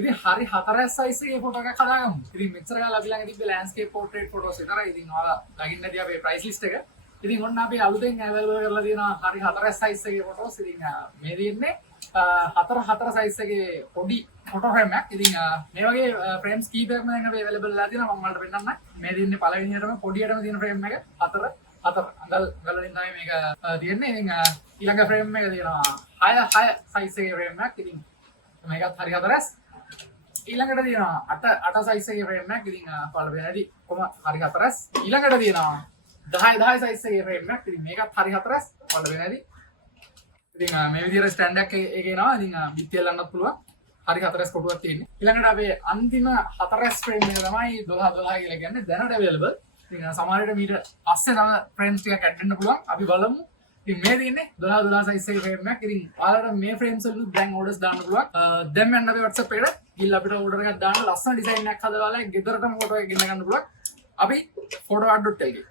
ඉතින් හරි 4S size එකේ ෆොටෝ එකක් හදාගමු. ඉතින් මෙච්චර කාලෙ අපි ළඟ තිබ්බ landscape portrait photos විතරයි. ඉතින් ඔයාලා ලගින් නැති අපේ price list එක. ඉතින් ඔන්න අපි අලුතෙන් available කරලා තියෙනවා හරි 4S size එකේ photos. ඉතින් මේ දෙන්නේ 4 size එකේ පොඩි photo frame එකක්. ඉතින් මේ වගේ frames කීපයක්ම දැන් අපි available වෙලා තියෙනවා. මම ඔයාලට පෙන්නන්නම්. මේ දෙන්නේ පළවෙනියටම පොඩියටම තියෙන frame එක 4 අඟල් වලින් තමයි මේක තියෙන්නේ. ඉතින් ඊළඟ frame එක තියෙනවා 6 size එකේ frame එකක්. ඉතින් මේකත් හරි 4S. ඊළඟට තියෙනවා 8 size එකේ frame එකක්. ඉතින් ඔයාලා වෙනදි කොහොම හරි 4S. ඊළඟට තියෙනවා 10 size එකේ frame එකක්. ඉතින් මේකත් හරි 4S. ඔයාලා වෙනදි. ඉතින් මේ විදිහට ස්ටෑන්ඩ් එකක් එකේ එනවා. ඉතින් බිත්තිය ල්ලන්නත් පුළුවන්. හරි 4S කොටුවක් තියෙන්නේ. ඊළඟට අපේ අන්තිම 4S frame එක තමයි 12 කියලා කියන්නේ දැනට available. ඉතින් සමහර විට මීට පස්සේ තව frames ටිකක් add වෙන්න පුළුවන්. අපි බලමු. ඉතින් මේ තියෙන්නේ 12 size එකේ frame එකක්. ඉතින් ඔයාලට මේ frames වලින් දැන් orders දාන්න පුළුවන්. දැන් යන්න අපි WhatsApp එකට ගිහලා අපිට order එකක් දාන්න ලස්සන design එකක් හදලා ගෙදරටම photo එකක් ගෙන්න ගන්න පුළුවන්. අපි photoart.lk